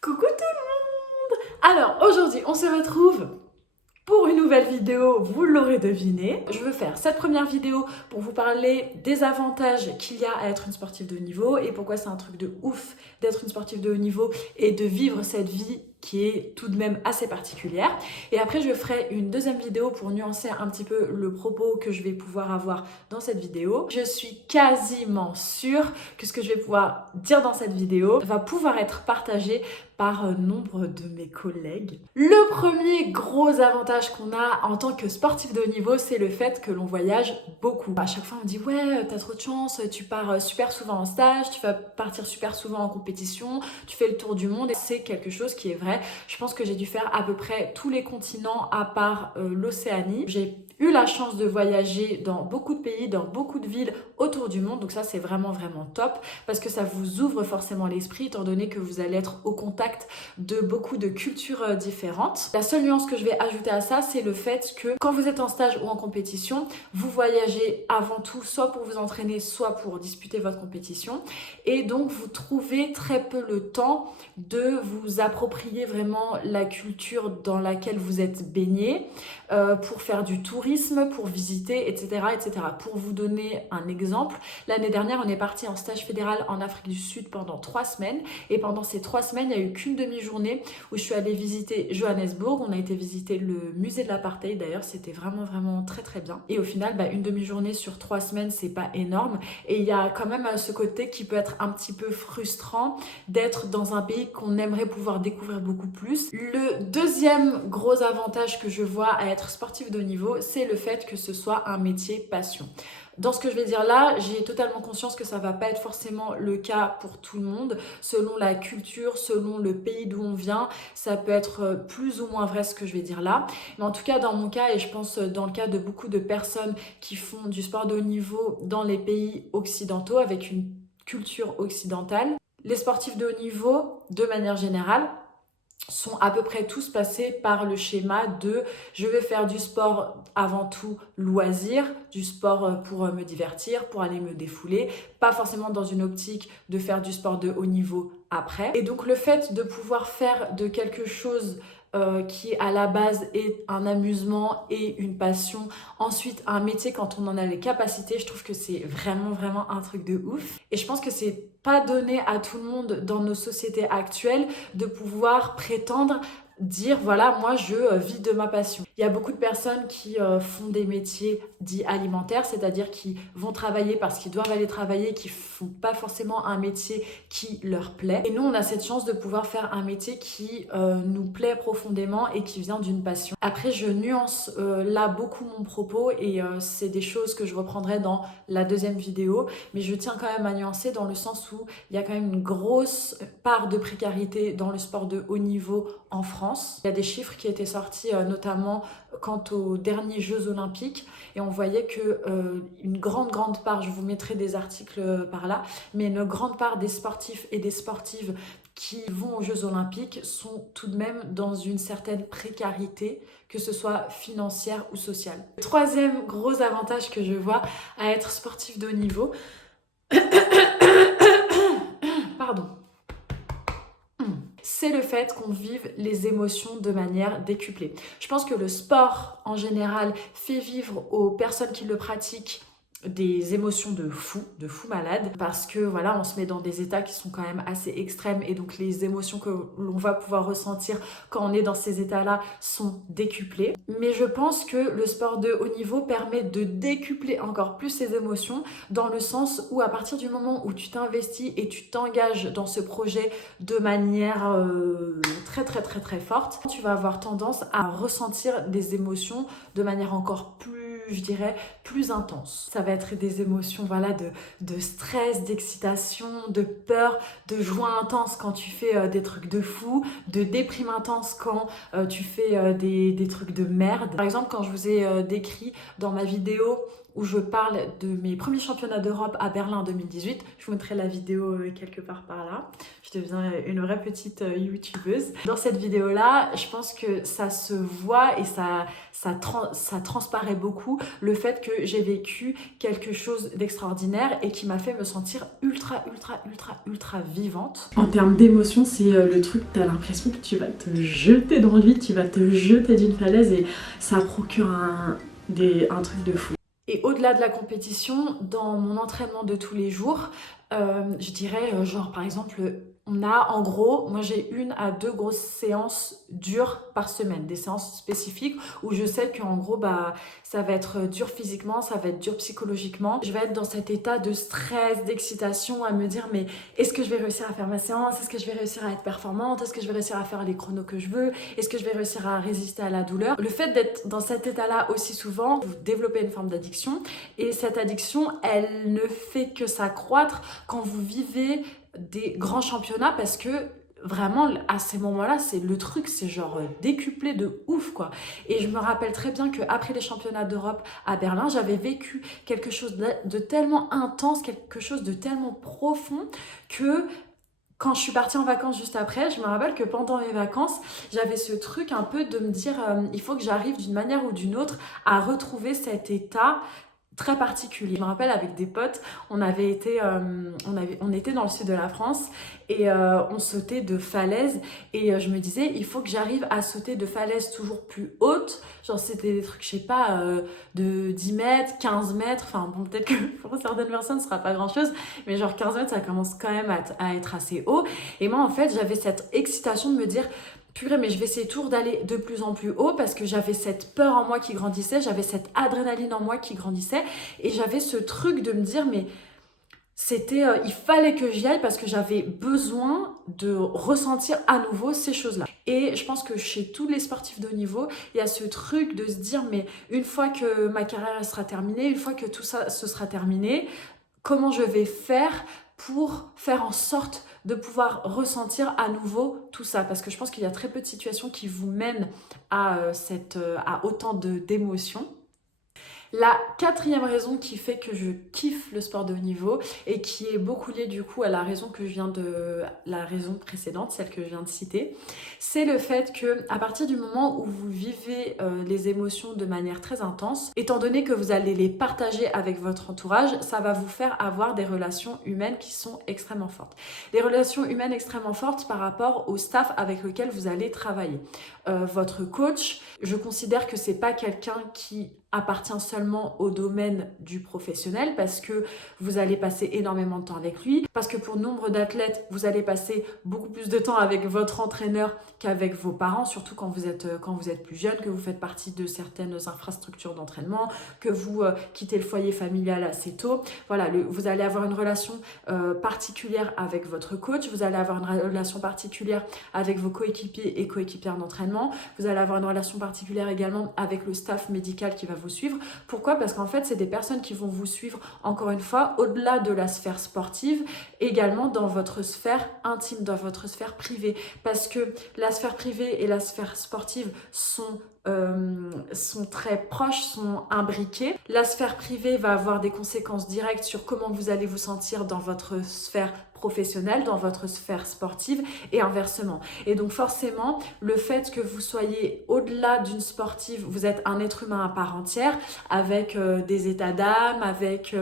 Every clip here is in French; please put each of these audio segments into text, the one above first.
Coucou tout le monde! Alors aujourd'hui on se retrouve pour une nouvelle vidéo, vous l'aurez deviné. Je veux faire cette première vidéo pour vous parler des avantages qu'il y a à être une sportive de haut niveau et pourquoi c'est un truc de ouf d'être une sportive de haut niveau et de vivre cette vie qui est tout de même assez particulière. Et après, je ferai une deuxième vidéo pour nuancer un petit peu le propos que je vais pouvoir avoir dans cette vidéo. Je suis quasiment sûre que ce que je vais pouvoir dire dans cette vidéo va pouvoir être partagé par nombre de mes collègues. Le premier gros avantage qu'on a en tant que sportif de haut niveau, c'est le fait que l'on voyage beaucoup. À chaque fois, on dit ouais, t'as trop de chance, tu pars super souvent en stage, tu vas partir super souvent en compétition, tu fais le tour du monde. Et c'est quelque chose qui est vrai. Je pense que j'ai dû faire à peu près tous les continents à part l'Océanie. J'ai eu la chance de voyager dans beaucoup de pays, dans beaucoup de villes autour du monde. Donc ça, c'est vraiment top parce que ça vous ouvre forcément l'esprit étant donné que vous allez être au contact de beaucoup de cultures différentes. La seule nuance que je vais ajouter à ça, c'est le fait que quand vous êtes en stage ou en compétition, vous voyagez avant tout soit pour vous entraîner, soit pour disputer votre compétition. Et donc, vous trouvez très peu le temps de vous approprier vraiment la culture dans laquelle vous êtes baigné, pour faire du tourisme, pour visiter, etc., etc. Pour vous donner un exemple, l'année dernière, on est parti en stage fédéral en Afrique du Sud pendant 3 semaines. Et pendant ces 3 semaines, il n'y a eu qu'une demi-journée où je suis allée visiter Johannesburg. On a été visiter le musée de l'apartheid. D'ailleurs, c'était vraiment très bien. Et au final, une demi-journée sur 3 semaines, c'est pas énorme. Et il y a quand même ce côté qui peut être un petit peu frustrant d'être dans un pays qu'on aimerait pouvoir découvrir beaucoup plus. Le deuxième gros avantage que je vois à être sportif de haut niveau, c'est le fait que ce soit un métier passion. Dans ce que je vais dire là, j'ai totalement conscience que ça va pas être forcément le cas pour tout le monde. Selon la culture, selon le pays d'où on vient, ça peut être plus ou moins vrai ce que je vais dire là. Mais en tout cas, dans mon cas, et je pense dans le cas de beaucoup de personnes qui font du sport de haut niveau dans les pays occidentaux, avec une culture occidentale, les sportifs de haut niveau, de manière générale, sont à peu près tous passés par le schéma de je vais faire du sport avant tout loisir, du sport pour me divertir, pour aller me défouler, pas forcément dans une optique de faire du sport de haut niveau après. Et donc le fait de pouvoir faire de quelque chose qui à la base est un amusement et une passion, ensuite un métier quand on en a les capacités, je trouve que c'est vraiment un truc de ouf. Et je pense que c'est pas donné à tout le monde dans nos sociétés actuelles de pouvoir prétendre dire voilà, moi je vis de ma passion. Il y a beaucoup de personnes qui font des métiers dits alimentaires, c'est-à-dire qui vont travailler parce qu'ils doivent aller travailler, qui font pas forcément un métier qui leur plaît. Et nous, on a cette chance de pouvoir faire un métier qui nous plaît profondément et qui vient d'une passion. Après, je nuance là beaucoup mon propos et c'est des choses que je reprendrai dans la deuxième vidéo, mais je tiens quand même à nuancer dans le sens où il y a quand même une grosse part de précarité dans le sport de haut niveau en France. Il y a des chiffres qui étaient sortis notamment quant aux derniers Jeux Olympiques et on voyait que une grande part, je vous mettrai des articles par là, mais une grande part des sportifs et des sportives qui vont aux Jeux Olympiques sont tout de même dans une certaine précarité, que ce soit financière ou sociale. Le troisième gros avantage que je vois à être sportif de haut niveau, pardon, c'est le fait qu'on vive les émotions de manière décuplée. Je pense que le sport, en général, fait vivre aux personnes qui le pratiquent des émotions de fou malade, parce que voilà, on se met dans des états qui sont quand même assez extrêmes et donc les émotions que l'on va pouvoir ressentir quand on est dans ces états-là sont décuplées. Mais je pense que le sport de haut niveau permet de décupler encore plus ces émotions dans le sens où à partir du moment où tu t'investis et tu t'engages dans ce projet de manière très forte, tu vas avoir tendance à ressentir des émotions de manière encore plus, je dirais, plus intense. Ça va être des émotions voilà, de stress, d'excitation, de peur, de joie intense quand tu fais des trucs de fou, de déprime intense quand tu fais des trucs de merde. Par exemple, quand je vous ai décrit dans ma vidéo où je parle de mes premiers championnats d'Europe à Berlin en 2018. Je vous mettrai la vidéo quelque part par là. Je deviens une vraie petite youtubeuse. Dans cette vidéo-là, je pense que ça se voit et ça transparaît beaucoup beaucoup le fait que j'ai vécu quelque chose d'extraordinaire et qui m'a fait me sentir ultra vivante. En termes d'émotion, c'est le truc, t'as l'impression que tu vas te jeter dans le vide, tu vas te jeter d'une falaise et ça procure un truc de fou. Et au-delà de la compétition, dans mon entraînement de tous les jours, je dirais genre par exemple, on a en gros, moi j'ai 1 à 2 grosses séances dures par semaine, des séances spécifiques où je sais qu'en gros bah ça va être dur physiquement, ça va être dur psychologiquement. Je vais être dans cet état de stress, d'excitation à me dire mais est-ce que je vais réussir à faire ma séance? Est-ce que je vais réussir à être performante? Est-ce que je vais réussir à faire les chronos que je veux? Est-ce que je vais réussir à résister à la douleur? Le fait d'être dans cet état-là aussi souvent, vous développez une forme d'addiction et cette addiction, elle ne fait que s'accroître quand vous vivez des grands championnats parce que vraiment à ces moments-là c'est le truc, c'est genre décuplé de ouf quoi. Et je me rappelle très bien qu'après les championnats d'Europe à Berlin, j'avais vécu quelque chose de tellement intense, quelque chose de tellement profond que quand je suis partie en vacances juste après, je me rappelle que pendant mes vacances, j'avais ce truc un peu de me dire il faut que j'arrive d'une manière ou d'une autre à retrouver cet état très particulier. Je me rappelle avec des potes, on était dans le sud de la France et on sautait de falaises et je me disais il faut que j'arrive à sauter de falaises toujours plus hautes, genre c'était des trucs je sais pas de 10 mètres, 15 mètres, enfin bon peut-être que pour certaines personnes ce sera pas grand chose mais genre 15 mètres ça commence quand même à être assez haut et moi en fait j'avais cette excitation de me dire purée, mais je vais essayer toujours d'aller de plus en plus haut parce que j'avais cette peur en moi qui grandissait, j'avais cette adrénaline en moi qui grandissait et j'avais ce truc de me dire mais il fallait que j'y aille parce que j'avais besoin de ressentir à nouveau ces choses-là. Et je pense que chez tous les sportifs de haut niveau, il y a ce truc de se dire mais une fois que ma carrière sera terminée, une fois que tout ça se sera terminé, comment je vais faire pour faire en sorte de pouvoir ressentir à nouveau tout ça parce que je pense qu'il y a très peu de situations qui vous mènent à autant d'émotions. La 4e raison qui fait que je kiffe le sport de haut niveau et qui est beaucoup liée du coup à la raison précédente, celle que je viens de citer, c'est le fait que à partir du moment où vous vivez les émotions de manière très intense, étant donné que vous allez les partager avec votre entourage, ça va vous faire avoir des relations humaines qui sont extrêmement fortes. Des relations humaines extrêmement fortes par rapport au staff avec lequel vous allez travailler. Votre coach, je considère que c'est pas quelqu'un qui appartient seulement au domaine du professionnel parce que vous allez passer énormément de temps avec lui, parce que pour nombre d'athlètes, vous allez passer beaucoup plus de temps avec votre entraîneur qu'avec vos parents, surtout quand vous êtes plus jeune, que vous faites partie de certaines infrastructures d'entraînement, que vous quittez le foyer familial assez tôt. Voilà, vous allez avoir une relation particulière avec votre coach, vous allez avoir une relation particulière avec vos coéquipiers et coéquipières d'entraînement, vous allez avoir une relation particulière également avec le staff médical qui va vous suivre. Pourquoi? Parce qu'en fait, c'est des personnes qui vont vous suivre, encore une fois, au-delà de la sphère sportive, également dans votre sphère intime, dans votre sphère privée. Parce que la sphère privée et la sphère sportive sont très proches, sont imbriquées. La sphère privée va avoir des conséquences directes sur comment vous allez vous sentir dans votre sphère professionnelle, dans votre sphère sportive et inversement. Et donc forcément, le fait que vous soyez au-delà d'une sportive, vous êtes un être humain à part entière, avec des états d'âme, avec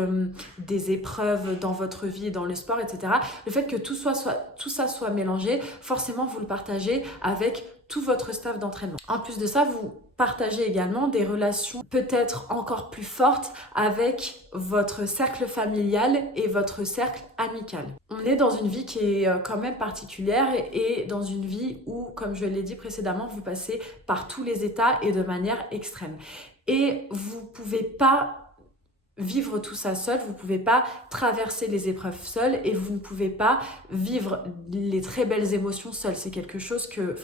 des épreuves dans votre vie, dans le sport, etc. Le fait que tout ça soit mélangé, forcément vous le partagez avec tout votre staff d'entraînement. En plus de ça, vous partagez également des relations peut-être encore plus fortes avec votre cercle familial et votre cercle amical. On est dans une vie qui est quand même particulière et dans une vie où, comme je l'ai dit précédemment, vous passez par tous les états et de manière extrême. Et vous ne pouvez pas vivre tout ça seul, vous ne pouvez pas traverser les épreuves seul et vous ne pouvez pas vivre les très belles émotions seul. C'est quelque chose que,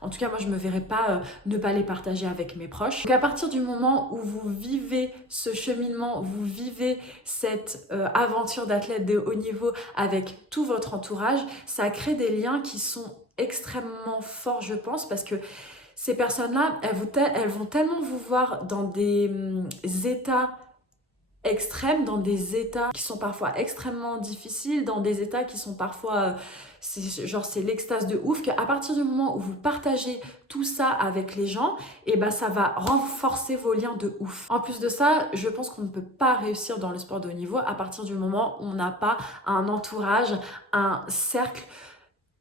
en tout cas moi je me verrais pas ne pas les partager avec mes proches. Donc à partir du moment où vous vivez ce cheminement, vous vivez cette aventure d'athlète de haut niveau avec tout votre entourage, ça crée des liens qui sont extrêmement forts je pense parce que ces personnes-là, elles vont tellement vous voir dans des états extrêmes, dans des états qui sont parfois extrêmement difficiles, dans des états qui sont parfois c'est l'extase de ouf, qu'à partir du moment où vous partagez tout ça avec les gens, et ben ça va renforcer vos liens de ouf. En plus de ça, je pense qu'on ne peut pas réussir dans le sport de haut niveau à partir du moment où on n'a pas un entourage, un cercle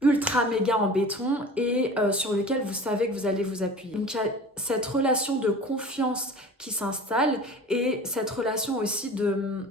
ultra méga en béton et sur lequel vous savez que vous allez vous appuyer. Donc il y a cette relation de confiance qui s'installe et cette relation aussi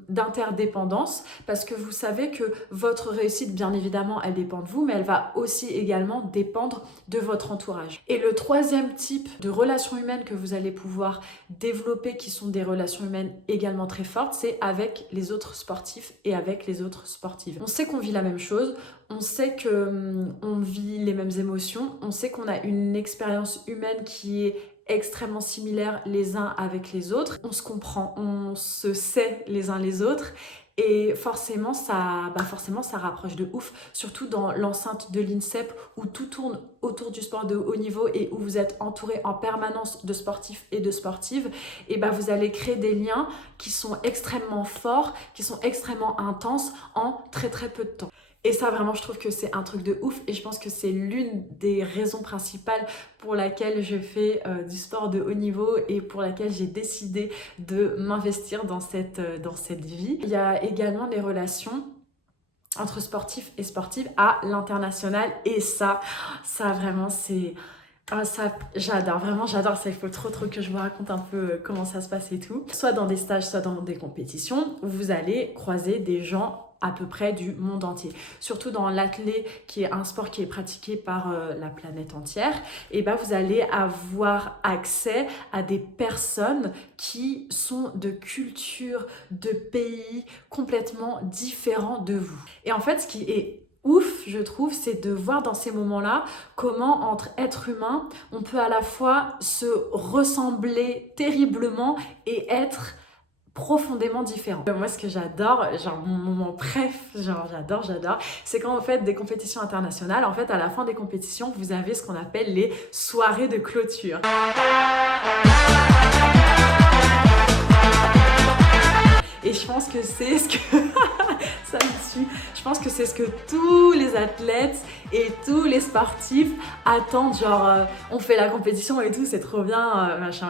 d'interdépendance, parce que vous savez que votre réussite, bien évidemment, elle dépend de vous, mais elle va aussi également dépendre de votre entourage. Et le troisième type de relations humaines que vous allez pouvoir développer, qui sont des relations humaines également très fortes, c'est avec les autres sportifs et avec les autres sportives. On sait qu'on vit la même chose, on sait qu'on vit les mêmes émotions, on sait qu'on a une expérience humaine qui est extrêmement similaires les uns avec les autres. On se comprend, on se sait les uns les autres et forcément ça rapproche de ouf, surtout dans l'enceinte de l'INSEP où tout tourne autour du sport de haut niveau et où vous êtes entouré en permanence de sportifs et de sportives. Et vous allez créer des liens qui sont extrêmement forts, qui sont extrêmement intenses en très très peu de temps. Et ça, vraiment, je trouve que c'est un truc de ouf et je pense que c'est l'une des raisons principales pour laquelle je fais du sport de haut niveau et pour laquelle j'ai décidé de m'investir dans cette vie. Il y a également les relations entre sportifs et sportives à l'international et ça vraiment, c'est... ça, j'adore, vraiment j'adore ça, il faut trop que je vous raconte un peu comment ça se passe et tout. Soit dans des stages, soit dans des compétitions, où vous allez croiser des gens à peu près du monde entier. Surtout dans l'athlé, qui est un sport qui est pratiqué par la planète entière, et vous allez avoir accès à des personnes qui sont de cultures, de pays complètement différents de vous. Et en fait, ce qui est ouf, je trouve, c'est de voir dans ces moments-là comment entre êtres humains, on peut à la fois se ressembler terriblement et être profondément différent. Moi, ce que j'adore, genre mon moment préf, j'adore, c'est quand on fait des compétitions internationales, en fait, à la fin des compétitions, vous avez ce qu'on appelle les soirées de clôture. Et je pense que c'est ce que... ça me tue. Je pense que c'est ce que tous les athlètes et tous les sportifs attendent. Genre, on fait la compétition et tout, c'est trop bien, machin.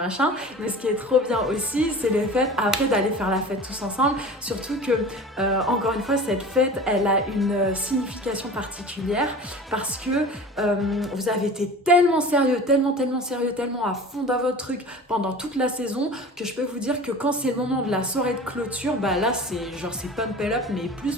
Mais ce qui est trop bien aussi, c'est le fait après d'aller faire la fête tous ensemble. Surtout que, encore une fois, cette fête, elle a une signification particulière parce que vous avez été tellement sérieux, tellement à fond dans votre truc pendant toute la saison que je peux vous dire que quand c'est le moment de la soirée de clôture, là, c'est pump it up, mais plus.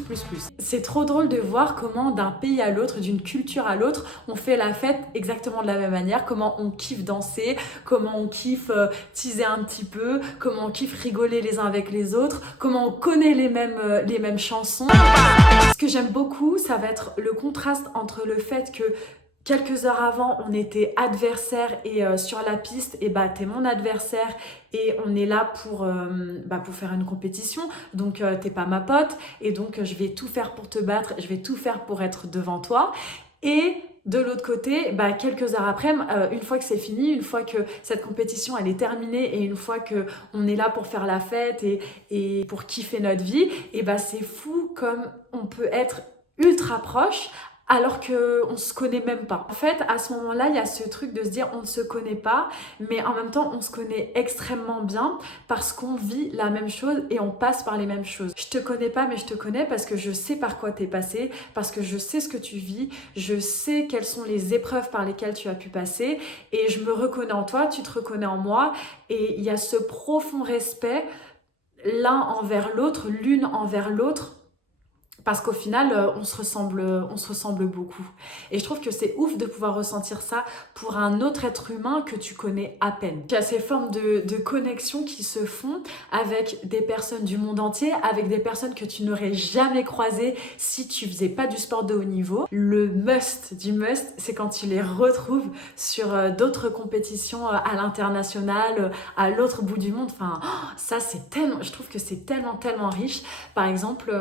C'est trop drôle de voir comment d'un pays à l'autre, d'une culture à l'autre, on fait la fête exactement de la même manière, comment on kiffe danser, comment on kiffe teaser un petit peu, comment on kiffe rigoler les uns avec les autres, comment on connaît les mêmes chansons. Ce que j'aime beaucoup, ça va être le contraste entre le fait que quelques heures avant, on était adversaires et sur la piste, et t'es mon adversaire et on est là pour faire une compétition. Donc, t'es pas ma pote et donc je vais tout faire pour te battre, je vais tout faire pour être devant toi. Et de l'autre côté, quelques heures après, une fois que c'est fini, une fois que cette compétition elle est terminée et une fois qu'on est là pour faire la fête et pour kiffer notre vie, et c'est fou comme on peut être ultra proche alors qu'on ne se connaît même pas. En fait, à ce moment-là, il y a ce truc de se dire on ne se connaît pas, mais en même temps, on se connaît extrêmement bien parce qu'on vit la même chose et on passe par les mêmes choses. Je te connais pas, mais je te connais parce que je sais par quoi t'es passé, parce que je sais ce que tu vis, je sais quelles sont les épreuves par lesquelles tu as pu passer et je me reconnais en toi, tu te reconnais en moi et il y a ce profond respect l'un envers l'autre, l'une envers l'autre. Parce qu'au final, on se ressemble beaucoup. Et je trouve que c'est ouf de pouvoir ressentir ça pour un autre être humain que tu connais à peine. Il y a ces formes de connexion qui se font avec des personnes du monde entier, avec des personnes que tu n'aurais jamais croisées si tu faisais pas du sport de haut niveau. Le must du must, c'est quand tu les retrouves sur d'autres compétitions à l'international, à l'autre bout du monde. Enfin, ça, c'est tellement... Je trouve que c'est tellement riche. Par exemple,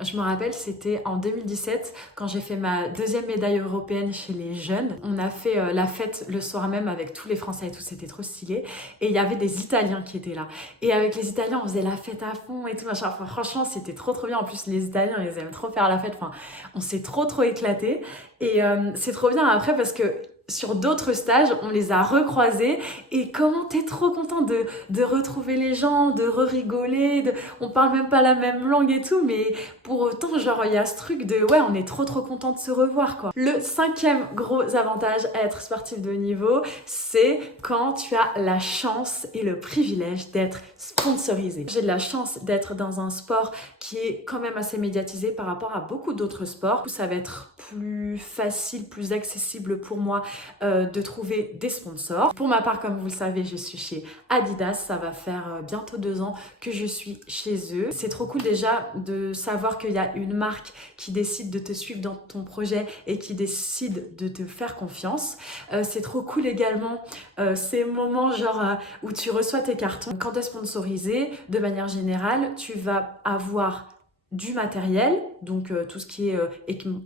je me rappelle, c'était en 2017 quand j'ai fait ma deuxième médaille européenne chez les jeunes. On a fait la fête le soir même avec tous les Français et tout, c'était trop stylé. Et il y avait des Italiens qui étaient là. Et avec les Italiens, on faisait la fête à fond et tout machin. Enfin, franchement, c'était trop bien. En plus, les Italiens, ils aiment trop faire la fête. Enfin, on s'est trop éclaté. Et c'est trop bien après parce que sur d'autres stages, on les a recroisés et comment t'es trop content de retrouver les gens, de rigoler, on parle même pas la même langue et tout, mais pour autant, genre, il y a ce truc de ouais, on est trop content de se revoir, quoi. Le 5e gros avantage à être sportif de haut niveau, c'est quand tu as la chance et le privilège d'être sponsorisé. J'ai de la chance d'être dans un sport qui est quand même assez médiatisé par rapport à beaucoup d'autres sports. Ça va être plus facile, plus accessible pour moi de trouver des sponsors. Pour ma part, comme vous le savez, je suis chez Adidas. Ça va faire bientôt 2 ans que je suis chez eux. C'est trop cool déjà de savoir qu'il y a une marque qui décide de te suivre dans ton projet et qui décide de te faire confiance. C'est trop cool également ces moments genre où tu reçois tes cartons. Quand tu es sponsorisé, de manière générale, tu vas avoir du matériel, donc tout ce qui est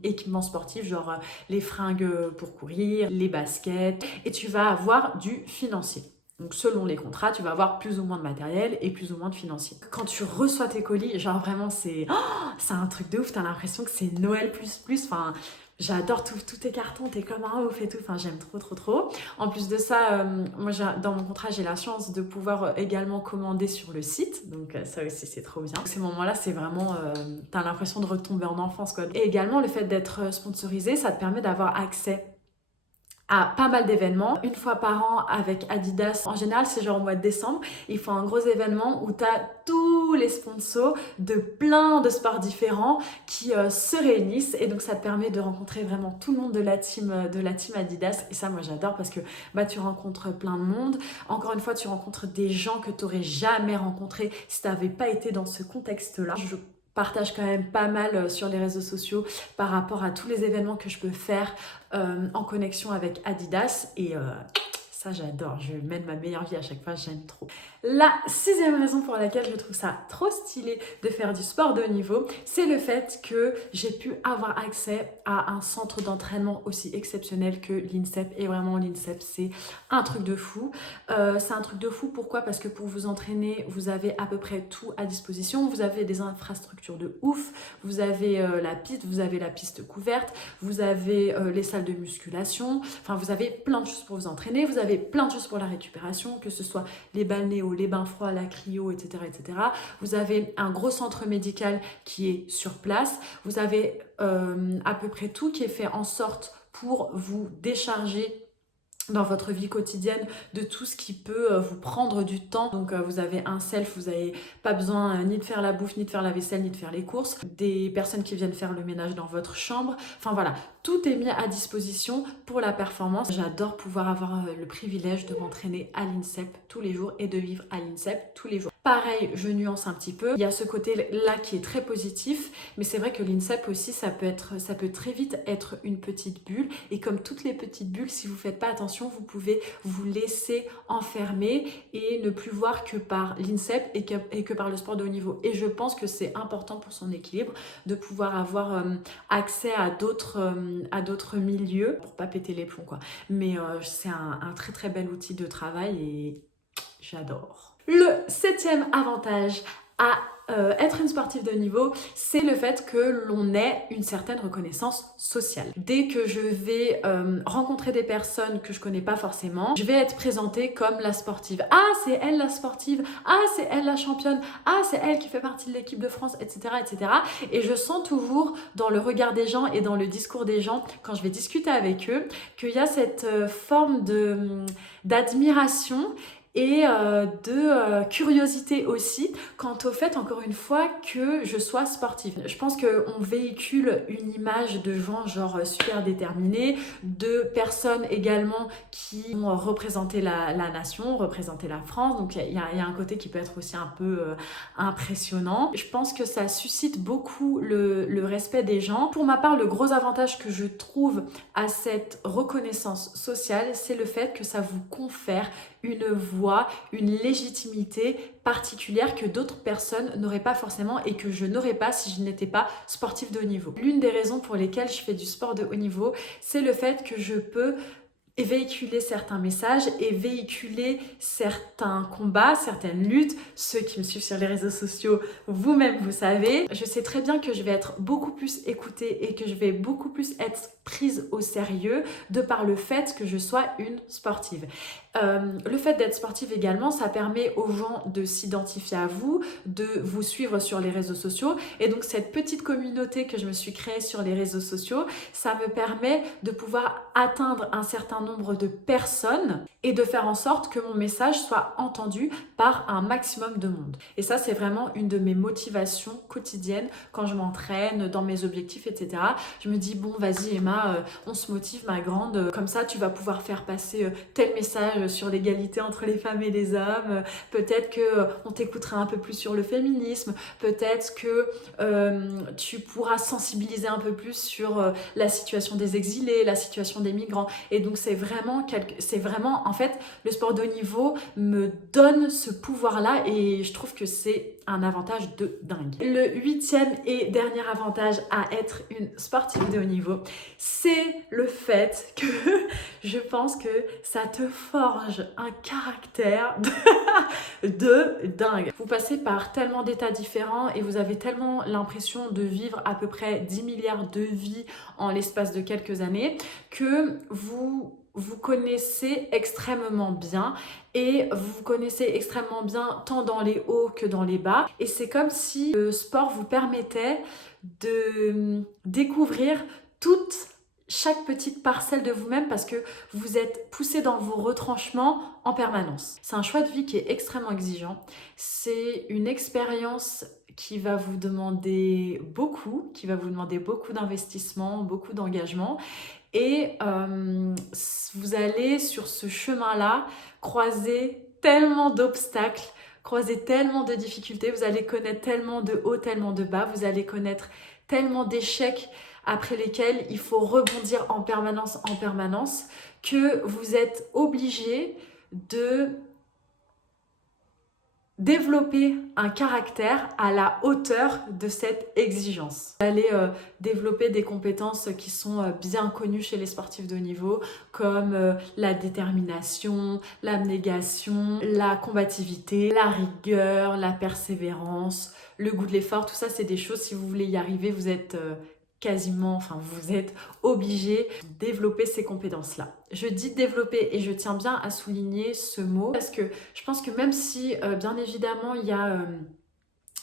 équipement sportif, genre les fringues pour courir, les baskets, et tu vas avoir du financier. Donc selon les contrats, tu vas avoir plus ou moins de matériel et plus ou moins de financier. Quand tu reçois tes colis, genre vraiment c'est un truc de ouf, t'as l'impression que c'est Noël plus, enfin... J'adore tous tes cartons, t'es comme un ouf et tout, enfin j'aime trop. En plus de ça, moi dans mon contrat j'ai la chance de pouvoir également commander sur le site, donc ça aussi c'est trop bien. Ces moments-là c'est vraiment, t'as l'impression de retomber en enfance quoi. Et également le fait d'être sponsorisé, ça te permet d'avoir accès à pas mal d'événements. Une fois par an avec Adidas, en général c'est genre au mois de décembre, ils font un gros événement où t'as tous les sponsors de plein de sports différents qui se réunissent et donc ça te permet de rencontrer vraiment tout le monde de la team Adidas et ça moi j'adore parce que bah tu rencontres plein de monde. Encore une fois tu rencontres des gens que tu n'aurais jamais rencontrés si tu n'avais pas été dans ce contexte-là. Je partage quand même pas mal sur les réseaux sociaux par rapport à tous les événements que je peux faire en connexion avec Adidas et ça j'adore, je mène ma meilleure vie à chaque fois, j'aime trop. La 6e raison pour laquelle je trouve ça trop stylé de faire du sport de haut niveau, c'est le fait que j'ai pu avoir accès à un centre d'entraînement aussi exceptionnel que l'INSEP. Et vraiment l'INSEP c'est un truc de fou. C'est un truc de fou, pourquoi? Parce que pour vous entraîner, vous avez à peu près tout à disposition. Vous avez des infrastructures de ouf, vous avez la piste, vous avez la piste couverte, vous avez les salles de musculation, enfin vous avez plein de choses pour vous entraîner, vous avez plein de choses pour la récupération, que ce soit les balnéos, les bains froids, la cryo, etc. Vous avez un gros centre médical qui est sur place. Vous avez à peu près tout qui est fait en sorte pour vous décharger dans votre vie quotidienne de tout ce qui peut vous prendre du temps. Donc vous avez un self, vous n'avez pas besoin ni de faire la bouffe, ni de faire la vaisselle, ni de faire les courses. Des personnes qui viennent faire le ménage dans votre chambre. Enfin voilà, tout est mis à disposition pour la performance. J'adore pouvoir avoir le privilège de m'entraîner à l'INSEP tous les jours et de vivre à l'INSEP tous les jours. Pareil, je nuance un petit peu. Il y a ce côté-là qui est très positif, mais c'est vrai que l'INSEP aussi, ça peut très vite être une petite bulle. Et comme toutes les petites bulles, si vous ne faites pas attention, vous pouvez vous laisser enfermer et ne plus voir que par l'INSEP et que par le sport de haut niveau. Et je pense que c'est important pour son équilibre de pouvoir avoir accès à d'autres milieux pour pas péter les plombs, quoi. Mais c'est un très bel outil de travail et j'adore. Le 7e avantage à être une sportive de haut niveau, c'est le fait que l'on ait une certaine reconnaissance sociale. Dès que je vais rencontrer des personnes que je connais pas forcément, je vais être présentée comme la sportive. Ah, c'est elle la sportive. Ah, c'est elle la championne. Ah, c'est elle qui fait partie de l'équipe de France, etc., etc. Et je sens toujours dans le regard des gens et dans le discours des gens, quand je vais discuter avec eux, qu'il y a cette forme d'admiration et de curiosité aussi quant au fait, encore une fois, que je sois sportive. Je pense qu'on véhicule une image de gens genre super déterminés, de personnes également qui ont représenté la nation, représenté la France, donc il y a un côté qui peut être aussi un peu impressionnant. Je pense que ça suscite beaucoup le respect des gens. Pour ma part, le gros avantage que je trouve à cette reconnaissance sociale, c'est le fait que ça vous confère une voix voix, une légitimité particulière que d'autres personnes n'auraient pas forcément et que je n'aurais pas si je n'étais pas sportive de haut niveau. L'une des raisons pour lesquelles je fais du sport de haut niveau, c'est le fait que je peux et véhiculer certains messages et véhiculer certains combats, certaines luttes. Ceux qui me suivent sur les réseaux sociaux, vous-même vous savez. Je sais très bien que je vais être beaucoup plus écoutée et que je vais beaucoup plus être prise au sérieux de par le fait que je sois une sportive. Le fait d'être sportive également, ça permet aux gens de s'identifier à vous, de vous suivre sur les réseaux sociaux. Et donc cette petite communauté que je me suis créée sur les réseaux sociaux, ça me permet de pouvoir atteindre un certain nombre de personnes et de faire en sorte que mon message soit entendu par un maximum de monde. Et ça, c'est vraiment une de mes motivations quotidiennes quand je m'entraîne, dans mes objectifs, etc. Je me dis, bon, vas-y Emma, on se motive, ma grande, comme ça tu vas pouvoir faire passer tel message sur l'égalité entre les femmes et les hommes, peut-être qu'on t'écoutera un peu plus sur le féminisme, peut-être que tu pourras sensibiliser un peu plus sur la situation des exilés, la situation des migrants. Et donc c'est vraiment en fait, le sport de haut niveau me donne ce pouvoir-là et je trouve que c'est un avantage de dingue. Le 8e et dernier avantage à être une sportive de haut niveau, c'est le fait que je pense que ça te forge un caractère de dingue. Vous passez par tellement d'états différents et vous avez tellement l'impression de vivre à peu près 10 milliards de vies en l'espace de quelques années que vous connaissez extrêmement bien et vous connaissez extrêmement bien tant dans les hauts que dans les bas. Et c'est comme si le sport vous permettait de découvrir chaque petite parcelle de vous-même parce que vous êtes poussé dans vos retranchements en permanence. C'est un choix de vie qui est extrêmement exigeant. C'est une expérience qui va vous demander beaucoup, d'investissement, beaucoup d'engagement. Et vous allez sur ce chemin-là croiser tellement d'obstacles, croiser tellement de difficultés, vous allez connaître tellement de hauts, tellement de bas, vous allez connaître tellement d'échecs après lesquels il faut rebondir en permanence, que vous êtes obligé de développer un caractère à la hauteur de cette exigence. Vous allez développer des compétences qui sont bien connues chez les sportifs de haut niveau, comme la détermination, l'abnégation, la combativité, la rigueur, la persévérance, le goût de l'effort. Tout ça, c'est des choses, si vous voulez y arriver, vous êtes vous êtes obligé de développer ces compétences-là. Je dis développer et je tiens bien à souligner ce mot parce que je pense que même si, bien évidemment, il y a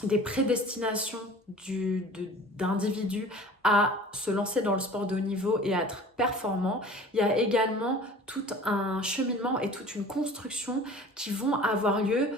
des prédestinations d'individus à se lancer dans le sport de haut niveau et à être performant, il y a également tout un cheminement et toute une construction qui vont avoir lieu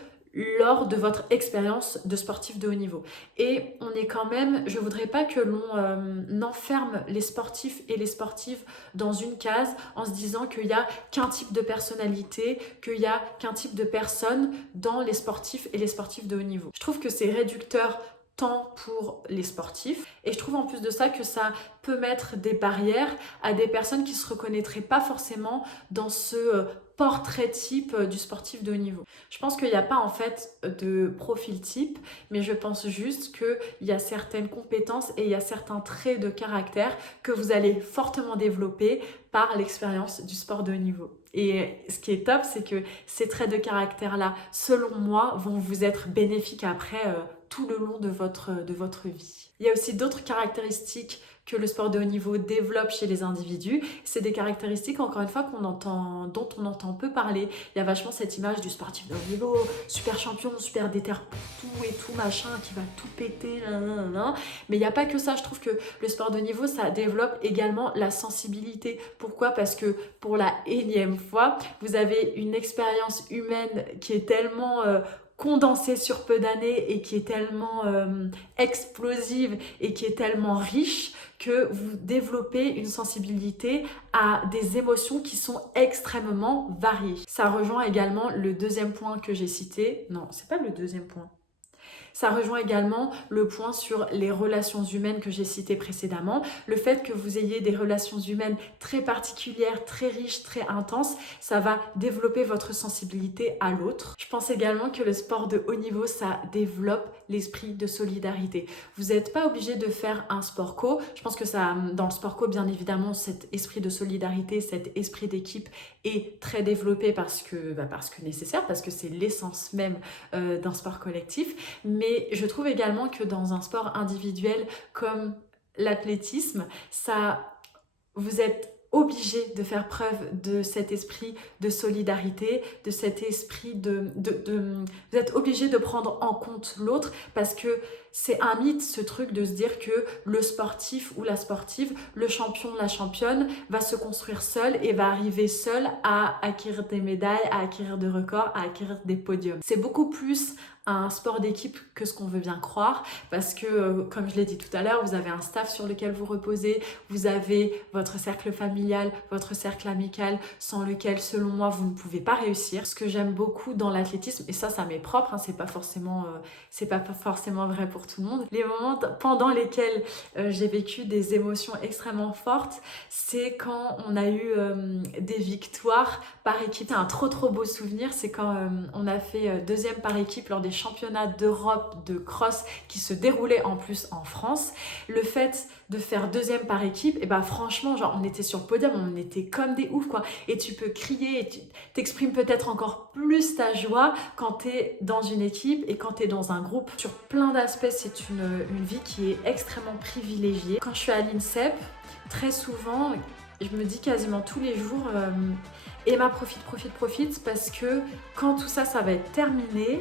lors de votre expérience de sportif de haut niveau. Et on est quand même, je voudrais pas que l'on enferme les sportifs et les sportives dans une case en se disant qu'il y a qu'un type de personnalité, qu'il y a qu'un type de personne dans les sportifs et les sportifs de haut niveau. Je trouve que c'est réducteur tant pour les sportifs et je trouve en plus de ça que ça peut mettre des barrières à des personnes qui se reconnaîtraient pas forcément dans ce portrait type du sportif de haut niveau. Je pense qu'il n'y a pas en fait de profil type, mais je pense juste qu'il y a certaines compétences et il y a certains traits de caractère que vous allez fortement développer par l'expérience du sport de haut niveau. Et ce qui est top, c'est que ces traits de caractère-là, selon moi, vont vous être bénéfiques après tout le long de votre vie. Il y a aussi d'autres caractéristiques que le sport de haut niveau développe chez les individus. C'est des caractéristiques, encore une fois, dont on entend peu parler. Il y a vachement cette image du sportif de haut niveau, super champion, super déter pour tout et tout, machin, qui va tout péter, mais il n'y a pas que ça. Je trouve que le sport de haut niveau, ça développe également la sensibilité. Pourquoi ? Parce que pour la énième fois, vous avez une expérience humaine qui est tellement condensée sur peu d'années et qui est tellement explosive et qui est tellement riche que vous développez une sensibilité à des émotions qui sont extrêmement variées. Ça rejoint également le deuxième point que j'ai cité. Non, c'est pas le deuxième point. Ça rejoint également le point sur les relations humaines que j'ai cité précédemment. Le fait que vous ayez des relations humaines très particulières, très riches, très intenses, ça va développer votre sensibilité à l'autre. Je pense également que le sport de haut niveau, ça développe l'esprit de solidarité. Vous n'êtes pas obligé de faire un sport co. Je pense que ça, dans le sport co, bien évidemment, cet esprit de solidarité, cet esprit d'équipe est très développé parce que nécessaire, parce que c'est l'essence même d'un sport collectif. Mais je trouve également que dans un sport individuel comme l'athlétisme, vous êtes obligé de faire preuve de cet esprit de solidarité, de cet esprit vous êtes obligé de prendre en compte l'autre, parce que c'est un mythe, ce truc de se dire que le sportif ou la sportive, le champion, la championne, va se construire seul et va arriver seul à acquérir des médailles, à acquérir des records, à acquérir des podiums. C'est beaucoup plus un sport d'équipe que ce qu'on veut bien croire, parce que, comme je l'ai dit tout à l'heure, vous avez un staff sur lequel vous reposez, vous avez votre cercle familial, votre cercle amical, sans lequel, selon moi, vous ne pouvez pas réussir. Ce que j'aime beaucoup dans l'athlétisme, et ça m'est propre, hein, c'est pas forcément vrai pour tout le monde, les moments pendant lesquels j'ai vécu des émotions extrêmement fortes, c'est quand on a eu des victoires par équipe. C'est un trop beau souvenir, c'est quand on a fait deuxième par équipe lors des championnats d'Europe de cross qui se déroulaient en plus en France. Le fait de faire deuxième par équipe, et bah franchement, genre on était sur le podium, on était comme des oufs quoi. Et tu peux crier, et tu t'exprimes peut-être encore plus ta joie quand t'es dans une équipe et quand t'es dans un groupe. Sur plein d'aspects, c'est une vie qui est extrêmement privilégiée. Quand je suis à l'INSEP, très souvent, je me dis quasiment tous les jours, Emma, profite, parce que quand tout ça, ça va être terminé,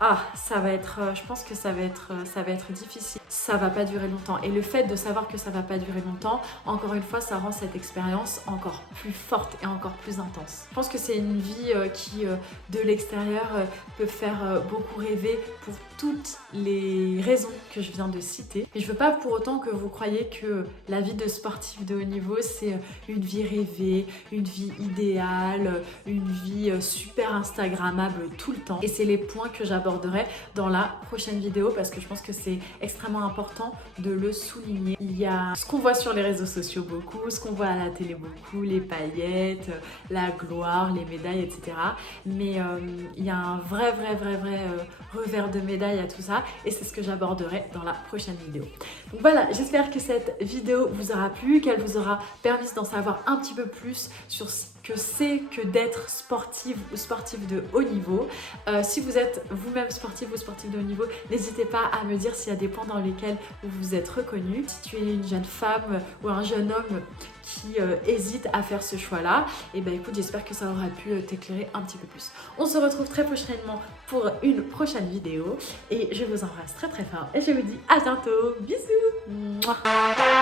je pense que ça va être difficile. Ça va pas durer longtemps. Et le fait de savoir que ça va pas durer longtemps, encore une fois, ça rend cette expérience encore plus forte et encore plus intense. Je pense que c'est une vie qui, de l'extérieur, peut faire beaucoup rêver pour toutes les raisons que je viens de citer. Mais je veux pas pour autant que vous croyiez que la vie de sportif de haut niveau, c'est une vie rêvée, une vie idéale, une vie super instagrammable tout le temps. Et c'est les points que j'aborderai dans la prochaine vidéo, parce que je pense que c'est extrêmement important de le souligner. Il y a ce qu'on voit sur les réseaux sociaux beaucoup, ce qu'on voit à la télé beaucoup, les paillettes, la gloire, les médailles, etc. Mais il y a un vrai revers de médaille à tout ça, et c'est ce que j'aborderai dans la prochaine vidéo. Donc voilà, j'espère que cette vidéo vous aura plu, qu'elle vous aura permis d'en savoir un petit peu plus sur ce que c'est que d'être sportive ou sportif de haut niveau. Si vous êtes vous-même sportif ou sportif de haut niveau, n'hésitez pas à me dire s'il y a des points dans lesquels vous vous êtes reconnu. Si tu es une jeune femme ou un jeune homme qui hésite à faire ce choix-là, et ben écoute, j'espère que ça aura pu t'éclairer un petit peu plus. On se retrouve très prochainement pour une prochaine vidéo, et je vous embrasse très fort, et je vous dis à bientôt. Bisous. Mouah.